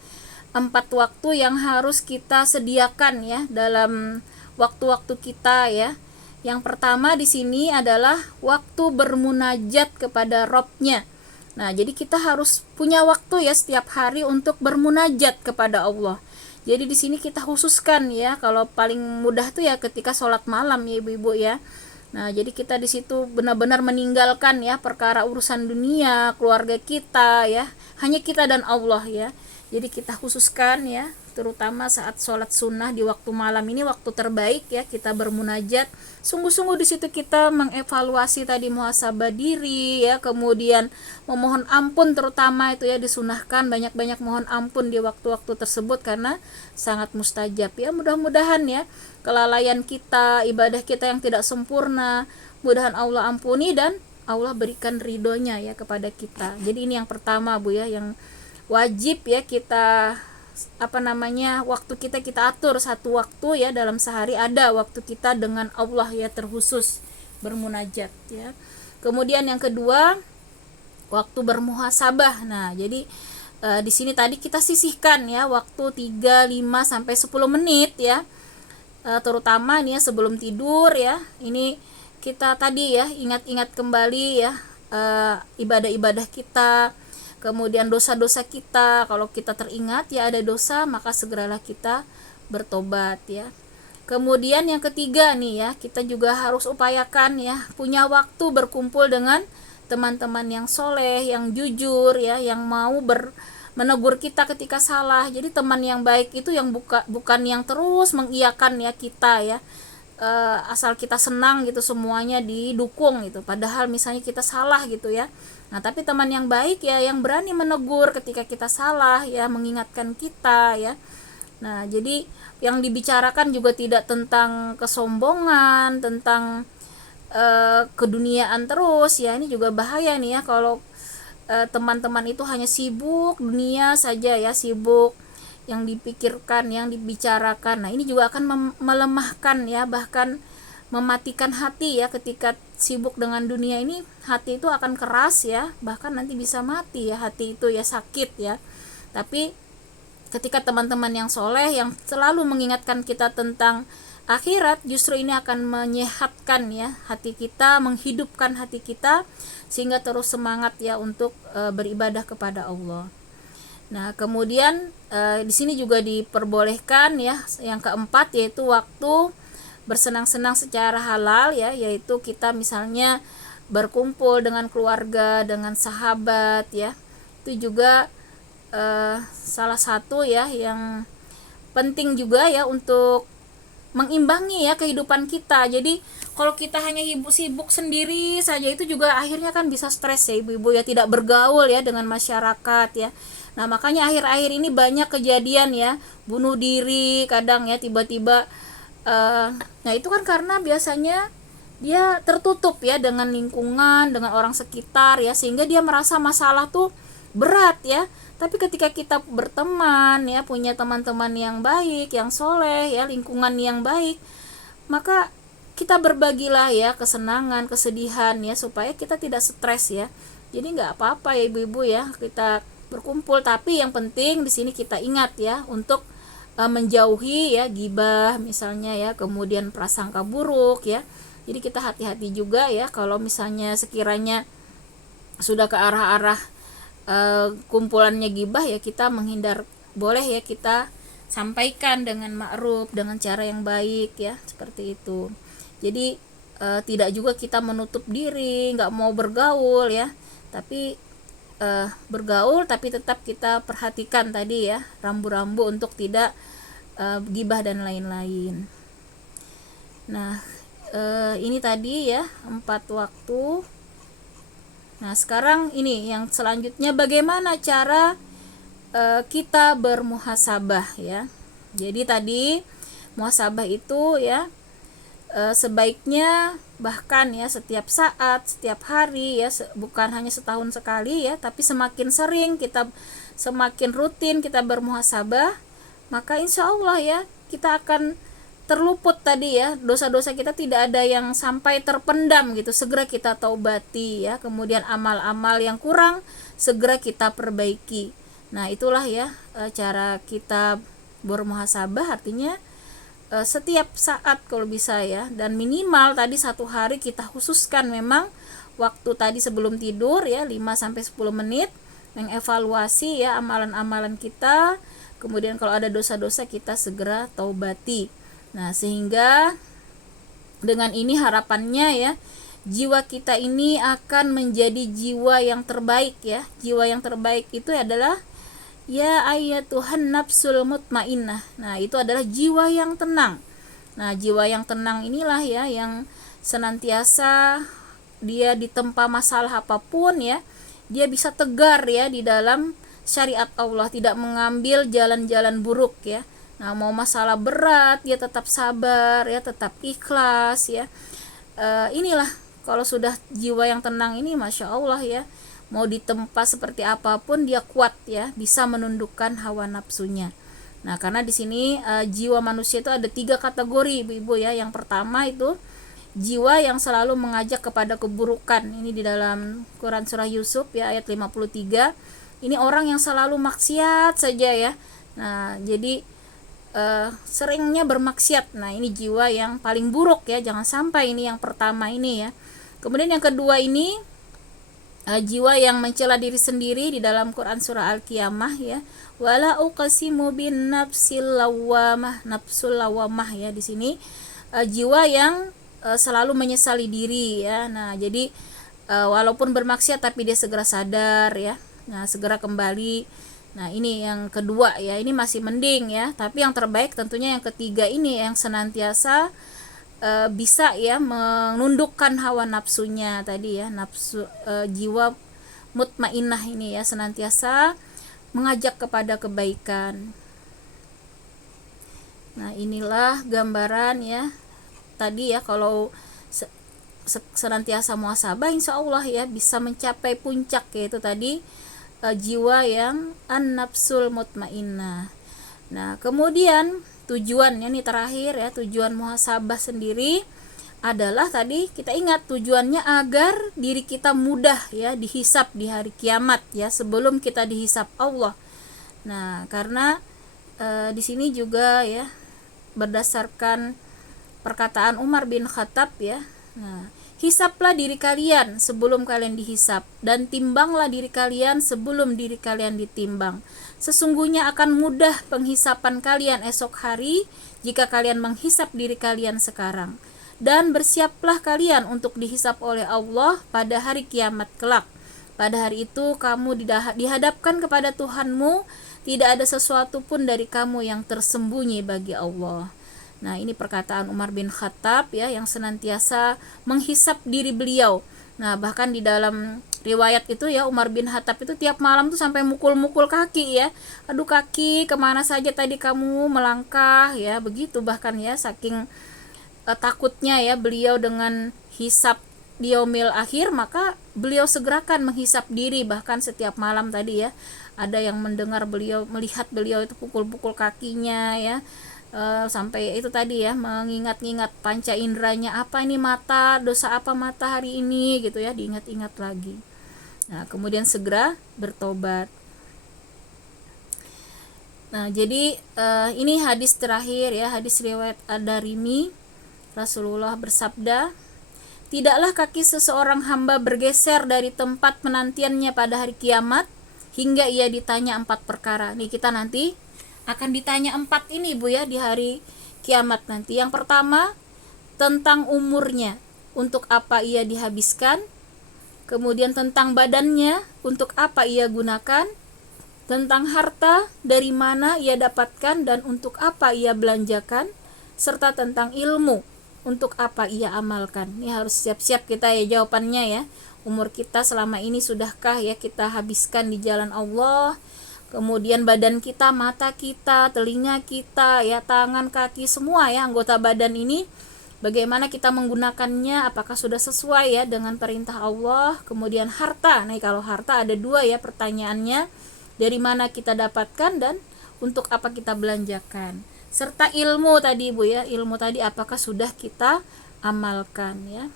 4 waktu yang harus kita sediakan ya dalam waktu-waktu kita ya. Yang pertama di sini adalah waktu bermunajat kepada Rabb-nya. Nah, jadi kita harus punya waktu ya setiap hari untuk bermunajat kepada Allah. Jadi di sini kita khususkan ya, kalau paling mudah tuh ya ketika sholat malam ya ibu-ibu ya. Nah, jadi kita di situ benar-benar meninggalkan ya perkara urusan dunia, keluarga kita ya, hanya kita dan Allah ya. Jadi kita khususkan ya terutama saat sholat sunnah di waktu malam ini waktu terbaik ya, kita bermunajat. Sungguh-sungguh di situ kita mengevaluasi tadi muhasabah diri ya, kemudian memohon ampun, terutama itu ya disunahkan banyak-banyak mohon ampun di waktu-waktu tersebut karena sangat mustajab ya. Mudah-mudahan ya kelalaian kita, ibadah kita yang tidak sempurna, mudahan Allah ampuni dan Allah berikan ridhonya ya kepada kita. Jadi ini yang pertama Bu ya, yang wajib ya kita waktu kita atur satu waktu ya dalam sehari, ada waktu kita dengan Allah ya terkhusus bermunajat ya. Kemudian yang kedua, waktu bermuhasabah. Nah, jadi di sini tadi kita sisihkan ya waktu 3, 5 sampai 10 menit ya. Terutama nih ya sebelum tidur ya. Ini kita tadi ya ingat-ingat kembali ya ibadah-ibadah kita, kemudian dosa-dosa kita. Kalau kita teringat ya ada dosa, maka segeralah kita bertobat ya. Kemudian yang ketiga nih ya, kita juga harus upayakan ya punya waktu berkumpul dengan teman-teman yang soleh, yang jujur ya, yang mau menegur kita ketika salah. Jadi teman yang baik itu yang bukan yang terus mengiyakan ya kita ya, asal kita senang gitu semuanya didukung gitu, padahal misalnya kita salah gitu ya. Nah, tapi teman yang baik ya yang berani menegur ketika kita salah ya, mengingatkan kita ya. Nah, jadi yang dibicarakan juga tidak tentang kesombongan, tentang keduniaan terus ya. Ini juga bahaya nih ya kalau teman-teman itu hanya sibuk dunia saja ya, sibuk yang dipikirkan, yang dibicarakan. Nah, ini juga akan melemahkan ya, bahkan mematikan hati ya. Ketika sibuk dengan dunia ini, hati itu akan keras ya, bahkan nanti bisa mati ya hati itu ya, sakit ya. Tapi ketika teman-teman yang soleh yang selalu mengingatkan kita tentang akhirat, justru ini akan menyehatkan ya hati kita, menghidupkan hati kita sehingga terus semangat ya untuk beribadah kepada Allah. Nah, kemudian di sini juga diperbolehkan ya yang keempat, yaitu waktu bersenang-senang secara halal ya, yaitu kita misalnya berkumpul dengan keluarga, dengan sahabat ya. Itu juga salah satu ya yang penting juga ya untuk mengimbangi ya kehidupan kita. Jadi kalau kita hanya sibuk sendiri saja, itu juga akhirnya kan bisa stres ya ibu-ibu ya, tidak bergaul ya dengan masyarakat ya. Nah, makanya akhir-akhir ini banyak kejadian ya bunuh diri kadang ya, tiba-tiba nah itu kan karena biasanya dia tertutup ya dengan lingkungan, dengan orang sekitar ya, sehingga dia merasa masalah tuh berat ya. Tapi ketika kita berteman ya, punya teman-teman yang baik, yang soleh ya, lingkungan yang baik, maka kita berbagilah ya kesenangan, kesedihan ya, supaya kita tidak stres ya. Jadi nggak apa-apa ya ibu-ibu ya kita berkumpul, tapi yang penting di sini kita ingat ya untuk menjauhi ya ghibah misalnya ya, kemudian prasangka buruk ya. Jadi kita hati-hati juga ya kalau misalnya sekiranya sudah ke arah-arah kumpulannya ghibah ya, kita menghindar. Boleh ya kita sampaikan dengan ma'ruf, dengan cara yang baik ya, seperti itu. Jadi tidak juga kita menutup diri, nggak mau bergaul ya, tapi bergaul tapi tetap kita perhatikan tadi ya rambu-rambu untuk tidak ghibah dan lain-lain. Nah, ini tadi ya 4 waktu. Nah, sekarang ini yang selanjutnya, bagaimana cara kita bermuhasabah ya. Jadi tadi muhasabah itu ya sebaiknya bahkan ya setiap saat, setiap hari ya, bukan hanya setahun sekali ya, tapi semakin sering kita, semakin rutin kita bermuhasabah, maka insya Allah ya kita akan terluput tadi ya, dosa-dosa kita tidak ada yang sampai terpendam gitu, segera kita taubati ya. Kemudian amal-amal yang kurang segera kita perbaiki. Nah, itulah ya cara kita bermuhasabah, artinya setiap saat kalau bisa ya, dan minimal tadi satu hari kita khususkan memang waktu tadi sebelum tidur ya 5-10 menit mengevaluasi ya amalan-amalan kita. Kemudian kalau ada dosa-dosa kita segera taubati. Nah, sehingga dengan ini harapannya ya jiwa kita ini akan menjadi jiwa yang terbaik ya. Jiwa yang terbaik itu adalah ya ayyatuhan nafsul mutmainnah. Nah, itu adalah jiwa yang tenang. Nah, jiwa yang tenang inilah ya yang senantiasa dia ditempa masalah apapun ya, dia bisa tegar ya di dalam syariat Allah, tidak mengambil jalan-jalan buruk ya. Nah, mau masalah berat dia tetap sabar ya, tetap ikhlas ya. Inilah kalau sudah jiwa yang tenang ini, masya Allah ya, mau ditempa seperti apapun dia kuat ya, bisa menundukkan hawa nafsunya. Nah, karena di sini jiwa manusia itu ada 3 kategori ibu-ibu ya. Yang pertama itu jiwa yang selalu mengajak kepada keburukan. Ini di dalam Quran surah Yusuf ya ayat 53. Ini orang yang selalu maksiat saja ya. Nah, jadi seringnya bermaksiat. Nah, ini jiwa yang paling buruk ya. Jangan sampai ini yang pertama ini ya. Kemudian yang kedua ini jiwa yang mencela diri sendiri di dalam Quran surah Al-Qiyamah ya. Wala uqsimu bin nafsil lawamah, nafsul lawamah ya. Di sini jiwa yang selalu menyesali diri ya. Nah, jadi walaupun bermaksiat tapi dia segera sadar ya. Nah, segera kembali. Nah, ini yang kedua ya. Ini masih mending ya. Tapi yang terbaik tentunya yang ketiga ini, yang senantiasa bisa ya menundukkan hawa nafsunya tadi ya, nafsu jiwa mutmainnah ini ya, senantiasa mengajak kepada kebaikan. Nah, inilah gambaran ya tadi ya, kalau senantiasa muhasabah insya Allah ya bisa mencapai puncak, yaitu tadi jiwa yang an-nafsul mutmainnah. Nah, kemudian tujuannya nih terakhir ya, tujuan muhasabah sendiri adalah tadi kita ingat tujuannya agar diri kita mudah ya dihisap di hari kiamat ya, sebelum kita dihisap Allah. Nah, karena di sini juga ya berdasarkan perkataan Umar bin Khattab ya. Nah, hisaplah diri kalian sebelum kalian dihisap, dan timbanglah diri kalian sebelum diri kalian ditimbang. Sesungguhnya akan mudah penghisapan kalian esok hari jika kalian menghisap diri kalian sekarang. Dan bersiaplah kalian untuk dihisap oleh Allah pada hari kiamat kelak. Pada hari itu kamu dihadapkan kepada Tuhanmu, tidak ada sesuatu pun dari kamu yang tersembunyi bagi Allah. Nah, ini perkataan Umar bin Khattab ya, yang senantiasa menghisap diri beliau. Nah, bahkan di dalam riwayat itu ya, Umar bin Khattab itu tiap malam tuh sampai mukul-mukul kaki ya. Aduh kaki, kemana saja tadi kamu melangkah ya, begitu bahkan ya, saking takutnya ya beliau dengan hisap di yaumil akhir, maka beliau segerakan menghisap diri. Bahkan setiap malam tadi ya, ada yang mendengar beliau, melihat beliau itu pukul-pukul kakinya ya. Sampai itu tadi ya, mengingat-ingat panca inderanya, apa ini mata, dosa apa mata hari ini gitu ya, diingat-ingat lagi. Nah, kemudian segera bertobat. Nah, jadi ini hadis terakhir ya, hadis riwayat Ad-Darimi. Rasulullah bersabda, tidaklah kaki seseorang hamba bergeser dari tempat penantiannya pada hari kiamat hingga ia ditanya 4 perkara. Nih, kita nanti akan ditanya 4 ini Bu ya di hari kiamat nanti. Yang pertama tentang umurnya, untuk apa ia dihabiskan. Kemudian tentang badannya, untuk apa ia gunakan. Tentang harta, dari mana ia dapatkan dan untuk apa ia belanjakan. Serta tentang ilmu, untuk apa ia amalkan. Ini harus siap-siap kita ya jawabannya ya. Umur kita selama ini sudahkah ya kita habiskan di jalan Allah. Kemudian badan kita, mata kita, telinga kita, ya tangan, kaki, semua ya anggota badan ini, bagaimana kita menggunakannya, apakah sudah sesuai ya dengan perintah Allah. Kemudian harta, nah kalau harta ada 2 ya pertanyaannya, dari mana kita dapatkan dan untuk apa kita belanjakan. Serta ilmu tadi Bu ya, ilmu tadi apakah sudah kita amalkan ya.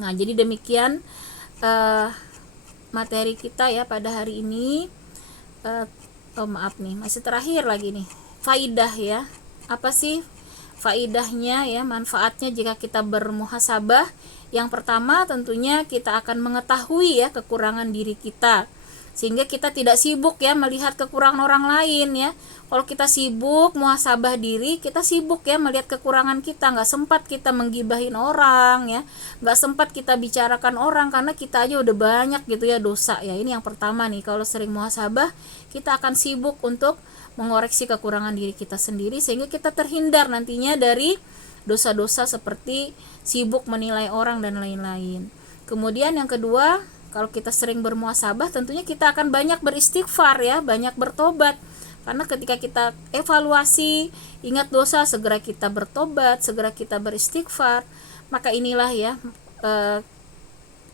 Nah, jadi demikian materi kita ya pada hari ini. Maaf nih, masih terakhir lagi nih, faidah ya. Apa sih faidahnya ya, manfaatnya jika kita bermuhasabah? Yang pertama tentunya kita akan mengetahui ya kekurangan diri kita. sehingga kita tidak sibuk ya melihat kekurangan orang lain ya. Kalau kita sibuk muhasabah diri, kita sibuk ya melihat kekurangan kita, nggak sempat kita menggibahin orang ya, nggak sempat kita bicarakan orang karena kita aja udah banyak gitu ya dosa ya. Ini yang pertama nih, kalau sering muhasabah kita akan sibuk untuk mengoreksi kekurangan diri kita sendiri, sehingga kita terhindar nantinya dari dosa-dosa seperti sibuk menilai orang dan lain-lain. Kemudian yang kedua, kalau kita sering bermuhasabah tentunya kita akan banyak beristighfar ya, banyak bertobat. Karena ketika kita evaluasi, ingat dosa, segera kita bertobat, segera kita beristighfar, maka inilah ya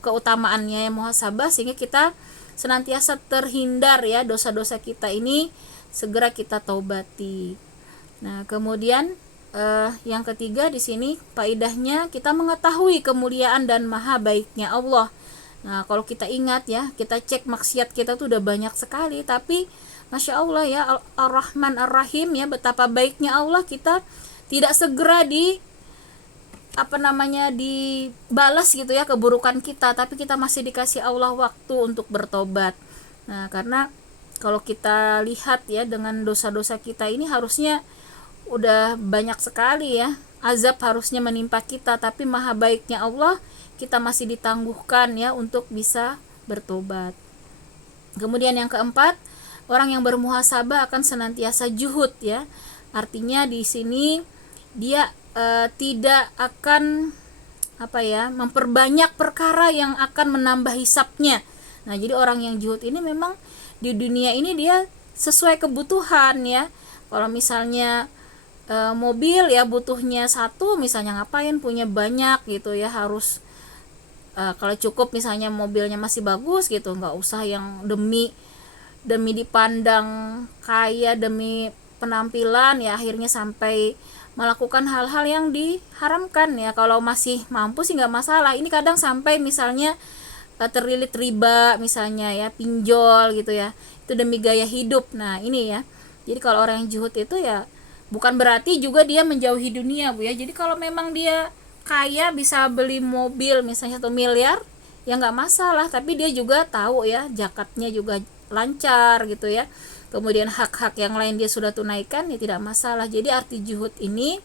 keutamaannya muhasabah, sehingga kita senantiasa terhindar ya dosa-dosa kita ini, segera kita taubati. Nah, kemudian yang ketiga di sini faedahnya kita mengetahui kemuliaan dan maha baiknya Allah. Nah, kalau kita ingat ya, kita cek maksiat kita tuh udah banyak sekali, tapi Masya Allah ya, Ar-Rahman Ar-Rahim ya, betapa baiknya Allah, kita tidak segera dibalas gitu ya keburukan kita, tapi kita masih dikasih Allah waktu untuk bertobat. Nah, karena kalau kita lihat ya, dengan dosa-dosa kita ini harusnya udah banyak sekali ya azab harusnya menimpa kita, tapi maha baiknya Allah, kita masih ditangguhkan ya untuk bisa bertobat. Kemudian yang keempat, orang yang bermuhasabah akan senantiasa juhud ya. Artinya di sini dia tidak akan memperbanyak perkara yang akan menambah hisapnya. Nah, jadi orang yang juhud ini memang di dunia ini dia sesuai kebutuhan ya. Kalau misalnya mobil ya butuhnya satu, misalnya ngapain punya banyak gitu ya, harus kalau cukup misalnya mobilnya masih bagus gitu, nggak usah yang demi dipandang kaya, demi penampilan ya akhirnya sampai melakukan hal-hal yang diharamkan ya. Kalau masih mampu sih nggak masalah. Ini kadang sampai misalnya terlilit riba misalnya ya, pinjol gitu ya, itu demi gaya hidup. Nah ini ya, jadi kalau orang yang juhud itu ya bukan berarti juga dia menjauhi dunia Bu ya. Jadi kalau memang dia kaya bisa beli mobil misalnya 1 miliar ya nggak masalah, tapi dia juga tahu ya zakatnya juga lancar gitu ya, kemudian hak-hak yang lain dia sudah tunaikan ya tidak masalah. Jadi arti juhud ini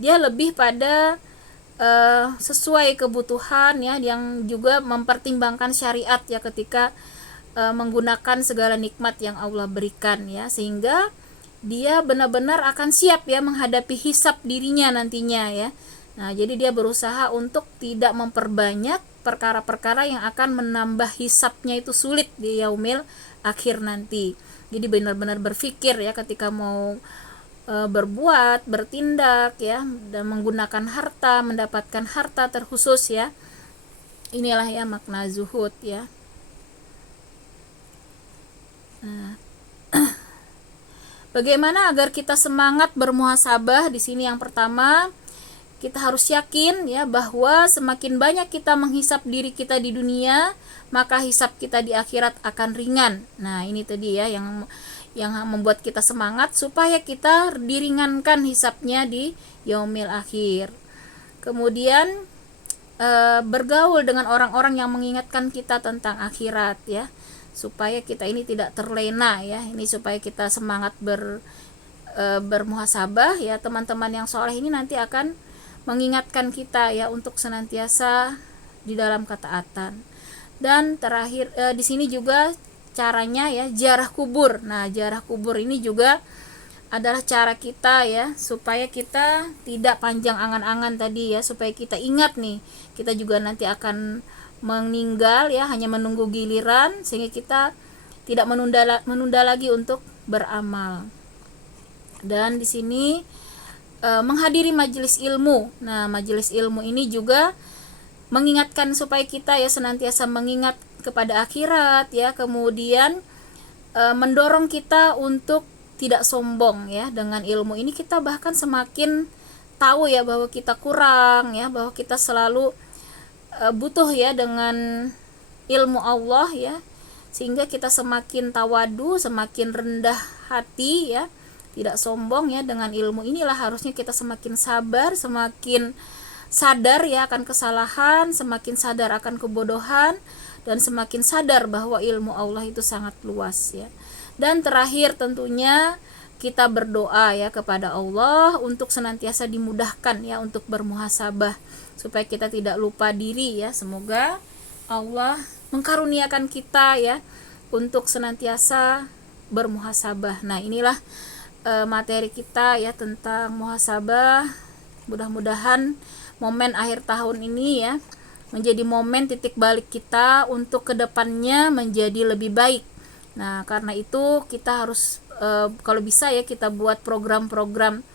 dia lebih pada sesuai kebutuhan ya, yang juga mempertimbangkan syariat ya ketika menggunakan segala nikmat yang Allah berikan ya, sehingga dia benar-benar akan siap ya menghadapi hisab dirinya nantinya ya. Nah, jadi dia berusaha untuk tidak memperbanyak perkara-perkara yang akan menambah hisabnya itu sulit di yaumil akhir nanti. Jadi benar-benar berpikir ya ketika mau berbuat, bertindak ya, dan menggunakan harta, mendapatkan harta terkhusus ya. Inilah ya makna zuhud ya. Nah, bagaimana agar kita semangat bermuhasabah? Di sini yang pertama, kita harus yakin ya bahwa semakin banyak kita menghisap diri kita di dunia, maka hisap kita di akhirat akan ringan. Nah, ini tadi ya yang membuat kita semangat supaya kita diringankan hisapnya di yaumil akhir. Kemudian bergaul dengan orang-orang yang mengingatkan kita tentang akhirat ya, supaya kita ini tidak terlena ya. Ini supaya kita semangat bermuhasabah ya. Teman-teman yang soleh ini nanti akan mengingatkan kita ya untuk senantiasa di dalam ketaatan. Dan terakhir di sini juga caranya ya ziarah kubur. Nah, ziarah kubur ini juga adalah cara kita ya supaya kita tidak panjang angan-angan tadi ya, supaya kita ingat nih kita juga nanti akan meninggal ya, hanya menunggu giliran, sehingga kita tidak menunda lagi untuk beramal. Dan di sini menghadiri majelis ilmu. Nah, majelis ilmu ini juga mengingatkan supaya kita ya senantiasa mengingat kepada akhirat ya, kemudian mendorong kita untuk tidak sombong ya. Dengan ilmu ini kita bahkan semakin tahu ya bahwa kita kurang ya, bahwa kita selalu butuh ya dengan ilmu Allah ya, sehingga kita semakin tawadu, semakin rendah hati ya, tidak sombong ya. Dengan ilmu inilah harusnya kita semakin sabar, semakin sadar ya akan kesalahan, semakin sadar akan kebodohan, dan semakin sadar bahwa ilmu Allah itu sangat luas ya. Dan terakhir tentunya kita berdoa ya kepada Allah untuk senantiasa dimudahkan ya untuk bermuhasabah, supaya kita tidak lupa diri ya. Semoga Allah mengkaruniakan kita ya untuk senantiasa bermuhasabah. Nah, inilah materi kita ya tentang muhasabah. Mudah-mudahan momen akhir tahun ini ya menjadi momen titik balik kita untuk kedepannya menjadi lebih baik. Nah, karena itu kita harus kalau bisa ya kita buat program-program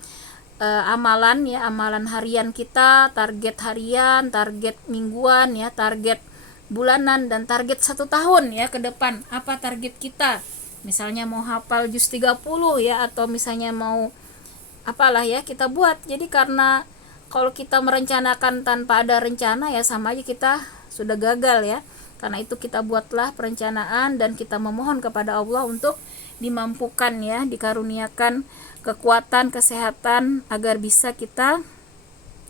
amalan ya, amalan harian kita, target harian, target mingguan ya, target bulanan, dan target 1 tahun ya ke depan. Apa target kita? Misalnya mau hafal juz 30 ya, atau misalnya mau apalah ya, kita buat. Jadi karena kalau kita merencanakan tanpa ada rencana ya sama aja kita sudah gagal ya. Karena itu kita buatlah perencanaan dan kita memohon kepada Allah untuk dimampukan ya, dikaruniakan kekuatan, kesehatan agar bisa kita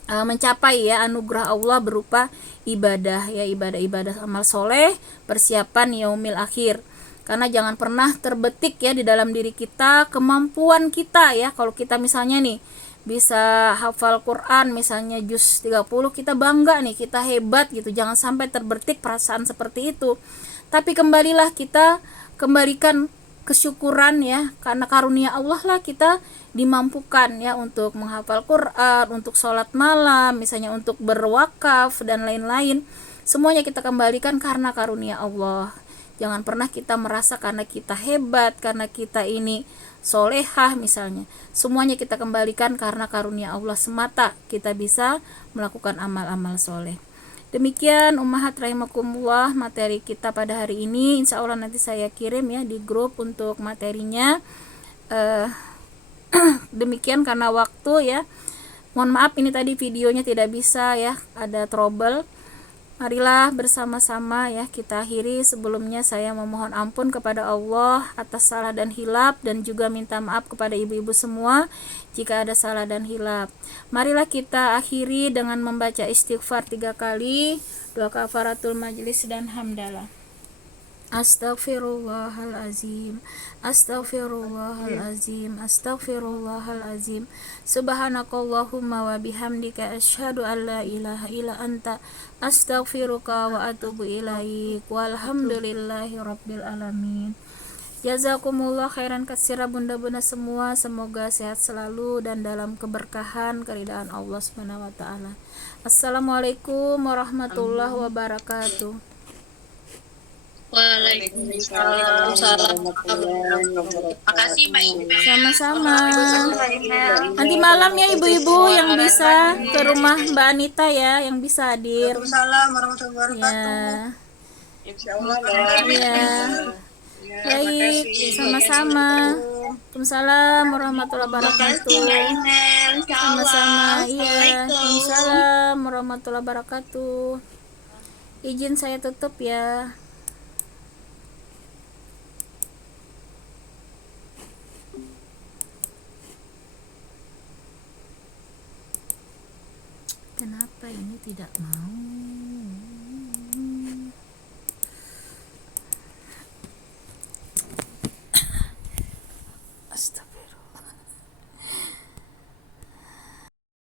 mencapai ya anugerah Allah berupa ibadah ya, ibadah amal soleh, persiapan yaumil akhir. Karena jangan pernah terbetik ya di dalam diri kita kemampuan kita ya. Kalau kita misalnya nih bisa hafal Quran misalnya juz 30, kita bangga nih, kita hebat gitu. Jangan sampai terbetik perasaan seperti itu. Tapi kembalikan kesyukuran ya, karena karunia Allah lah kita dimampukan ya untuk menghafal Quran, untuk sholat malam, misalnya untuk berwakaf dan lain-lain. Semuanya kita kembalikan karena karunia Allah. Jangan pernah kita merasa karena kita hebat, karena kita ini solehah misalnya. Semuanya kita kembalikan karena karunia Allah semata kita bisa melakukan amal-amal soleh. Demikian ummahat rahimakumullah materi kita pada hari ini. Insya Allah nanti saya kirim ya di grup untuk materinya. Demikian karena waktu ya. Mohon maaf ini tadi videonya tidak bisa ya, ada trouble. Marilah bersama-sama ya kita akhiri. Sebelumnya saya memohon ampun kepada Allah atas salah dan hilap, dan juga minta maaf kepada ibu-ibu semua jika ada salah dan hilap. Marilah kita akhiri dengan membaca istighfar 3 kali, doa kafaratul majlis dan hamdalah. Astaghfirullahalazim, astaghfirullahalazim, astaghfirullahalazim. Subhanakallahumma wa bihamdika asyhadu an la ilaha illa anta astaghfiruka wa atubu ilaik. Walhamdulillahi rabbil alamin. Jazakumullah khairan katsira bunda-bunda semua, semoga sehat selalu dan dalam keberkahan keridaan Allah Subhanahu wa taala. Assalamualaikum warahmatullahi wabarakatuh. Waalaikumsalam warahmatullahi wabarakatuh. Makasih Mbak Ina. Sama-sama. Nanti malam ya ibu-ibu yang bisa ke rumah Mbak Anita ya, yang bisa hadir. Waalaikumsalam warahmatullahi wabarakatuh. Ya. Insyaallah. Ya. Baik, sama-sama. Waalaikumsalam warahmatullahi wabarakatuh. Sama-sama. Iya. Waalaikumsalam warahmatullahi wabarakatuh. Izin saya tutup ya. Kenapa ini tidak mau?